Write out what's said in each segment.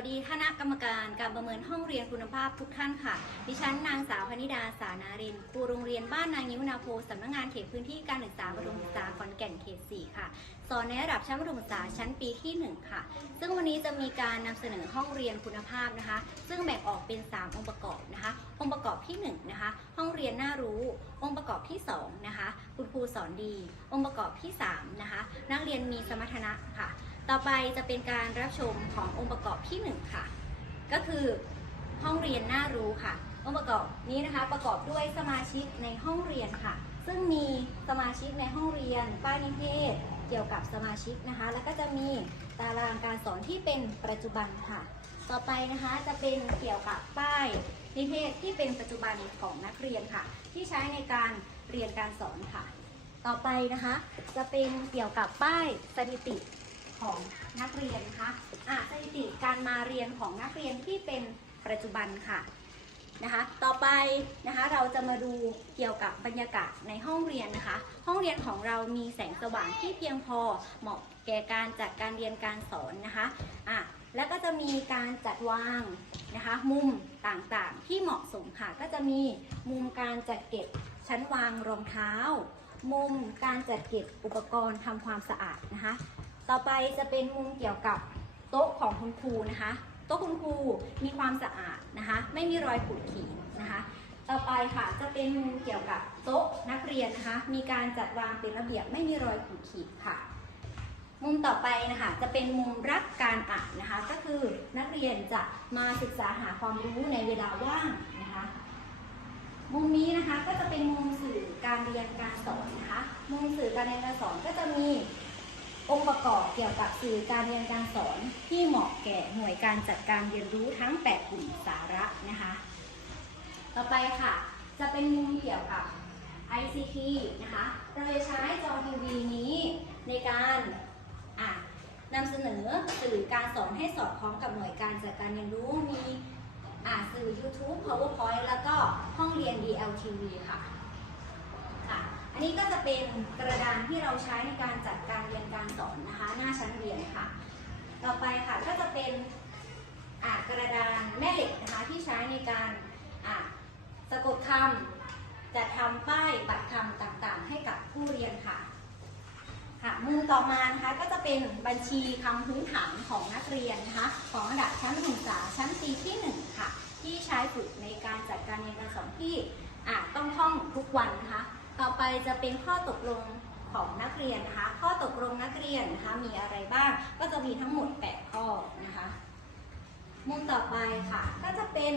วัสดีคณะกรรมการการประเมินห้องเรียนคุณภาพทุกท่านค่ะ ดิฉันนางสาวพนิดาสานารินครูโรงเรียนบ้านนางยิ้วนาโพสำนักงานเขตพื้นที่การศึกษาประถมศึกษาขอนแก่นเขต 4 ค่ะ สอนในระดับชั้นประถมศึกษาชั้นปีที่ 1 ค่ะ ซึ่งวันนี้จะมีการนำเสนอห้องเรียนคุณภาพนะคะ ซึ่งแบ่งออกเป็น 3 องค์ประกอบนะคะ องค์ประกอบที่ 1 นะคะ ห้องเรียนน่ารู้ องค์ประกอบที่ 2 นะคะ คุณครูสอนดี องค์ประกอบที่ 3 นะคะ นักเรียนมีสมรรถนะค่ะ ต่อไปจะเป็นการรับชมขององค์ประกอบที่ 1 ค่ะ ก็คือห้องเรียนน่ารู้ค่ะ องค์ประกอบนี้นะคะประกอบด้วยสมาชิกในห้องเรียนค่ะ ซึ่งมีสมาชิกในห้องเรียน ป้ายนิเทศ เกี่ยวกับสมาชิกนะคะ แล้วก็จะมีตารางการสอนที่เป็นปัจจุบันค่ะ ต่อไปนะคะจะเป็นเกี่ยวกับป้ายนิเทศที่เป็นปัจจุบันของนักเรียนค่ะ ที่ใช้ในการเรียนการสอนค่ะ ต่อไปนะคะ จะเป็นเกี่ยวกับป้ายสถิติ ของนักเรียนนะคะอะสถิติการมาเรียนของนักเรียนที่เป็นปัจจุบันค่ะนะคะ ต่อไปนะคะเราจะมาดูเกี่ยวกับบรรยากาศในห้องเรียนนะคะ ห้องเรียนของเรามีแสงสว่างที่เพียงพอเหมาะแก่การจัดการเรียนการสอนนะคะอะแล้วก็จะมีการจัดวางนะคะ มุมต่างๆที่เหมาะสมค่ะ ก็จะมีมุมการจัดเก็บชั้นวางรองเท้า มุมการจัดเก็บอุปกรณ์ทำความสะอาดนะคะ ต่อไปจะเป็นมุมเกี่ยวกับโต๊ะของคุณครูนะคะ โต๊ะคุณครูมีความสะอาดนะคะ ไม่มีรอยขูดขีดนะคะ ต่อไปค่ะจะเป็นมุมเกี่ยวกับโต๊ะนักเรียนนะคะ มีการจัดวางเป็นระเบียบไม่มีรอยขูดขีดค่ะ มุมต่อไปนะคะจะเป็นมุมรักการอ่านนะคะ ก็คือนักเรียนจะมาศึกษาหาความรู้ในเวลาว่างนะคะมุมนี้นะคะก็จะเป็นมุมสื่อการเรียนการสอนนะคะ มุมสื่อการเรียนการสอนก็จะมี องค์ประกอบเกี่ยวกับสื่อการเรียนการสอนที่เหมาะแก่หน่วยการจัดการเรียนรู้ทั้ง 8 กลุ่มสาระนะคะ ต่อไปค่ะ จะเป็นมุมเกี่ยวกับ ICT นะคะ เราจะใช้จอทีวีนี้ในการนำเสนอสื่อการสอนให้สอดคล้องกับหน่วยการจัดการเรียนรู้มีสื่อ YouTube PowerPoint แล้วก็ห้องเรียน DLTV ค่ะ อันนี้ก็จะเป็นกระดานที่เราใช้ในการจัดการเรียนการสอนนะคะ หน้าชั้นเรียนค่ะ ต่อไปค่ะก็จะเป็นกระดานแม่เหล็กนะคะที่ใช้ในการสะกดคำจัดทำป้ายบัตรคำต่างๆ ให้กับผู้เรียนค่ะค่ะมุมต่อมานะคะก็จะเป็นบัญชีคำพื้นฐานของนักเรียนนะคะ ของระดับชั้นศึกษาชั้นปีที่1ค่ะ ที่ใช้ฝึกในการจัดการเรียนการสอนที่ต้องท่องทุกวันนะคะ ต่อไปจะเป็นข้อตกลงของนักเรียนนะคะ ข้อตกลงนักเรียนนะคะมีอะไรบ้าง ก็จะมีทั้งหมด 8 ข้อนะคะ มุมต่อไปค่ะ ก็จะเป็น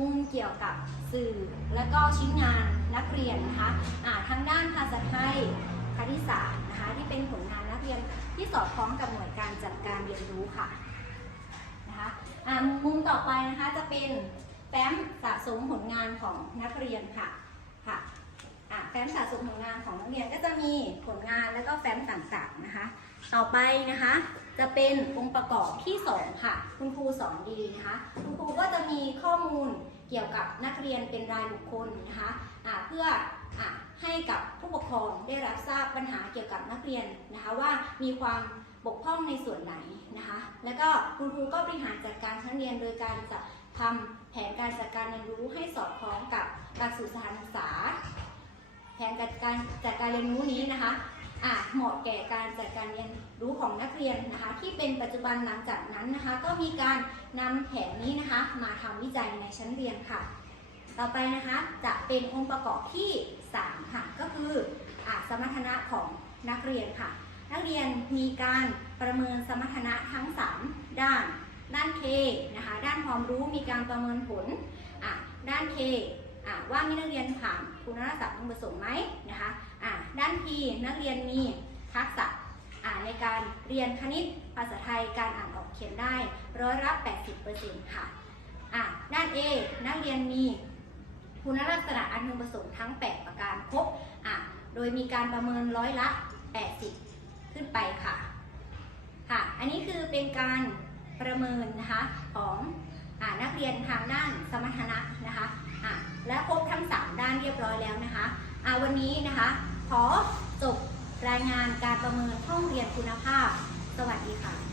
มุมเกี่ยวกับสื่อ และก็ชิ้นงานนักเรียนนะคะอ่าทั้งด้านภาษาไทยคณิตศาสตร์นะคะที่เป็นผลงานนักเรียนที่สอดคล้องกับหน่วยการจัดการเรียนรู้ค่ะนะคะอ่ามุมต่อไปนะคะจะเป็นแฟ้มสะสมผลงานของนักเรียนค่ะ ฟ้มสะสมผลงานของนักเรียนก็จะมีผลงานแล้วก็แฟ้มต่างๆนะคะ ต่อไปนะคะ จะเป็นองค์ประกอบที่ 2 ค่ะ คุณครูสอนดีนะคะ คุณครูก็จะมีข้อมูลเกี่ยวกับนักเรียนเป็นรายบุคคลนะคะะเพื่ออให้กับผู้ปกครองได้รับทราบปัญหาเกี่ยวกับนักเรียนนะคะว่ามีความบกพร่องในส่วนไหนนะคะ แล้วก็คุณครูก็บริหารจัดการชั้นเรียนโดยการจะทำแผนการจัดการเรียนรู้ให้สอดคล้องกับหลักสูตรสถานศึกษา แผนจัดการจัดการเรียนรู้นี้นะคะอะเหมาะแก่การจัดการเรียนรู้ของนักเรียนนะคะ ที่เป็นปัจจุบันหลังจากนั้นนะคะ ก็มีการนำแผนนี้นะคะ มาทำวิจัยในชั้นเรียนค่ะ ต่อไปนะคะจะเป็นองค์ประกอบที่ 3 ค่ะ ก็คืออะสมรรถนะของนักเรียนค่ะ นักเรียนมีการประเมินสมรรถนะทั้ง 3 ด้าน ด้าน K นะคะ ด้านความรู้มีการประเมินผล ด้าน K ว่ามีนักเรียนผ่านคุณลักษณะพึงประสงค์ไหมนะคะอะด้าน P นักเรียนมีทักษะอะในการเรียนคณิตภาษาไทยการอ่านออกเขียนได้ร้อยละ80%ค่ะอะด้าน A นักเรียนมีคุณลักษณะอันพึงประสงค์ทั้ง 8 ประการครบอะโดยมีการประเมินร้อยละ 80 ขึ้นไปค่ะค่ะ อันนี้คือเป็นการประเมินนะคะของอนักเรียนทางด้านสมรรถนะนะคะ อะและครบทั้ง 3 ด้านเรียบร้อยแล้วนะคะอะวันนี้นะคะ ขอจบรายงานการประเมินห้องเรียนคุณภาพ สวัสดีค่ะ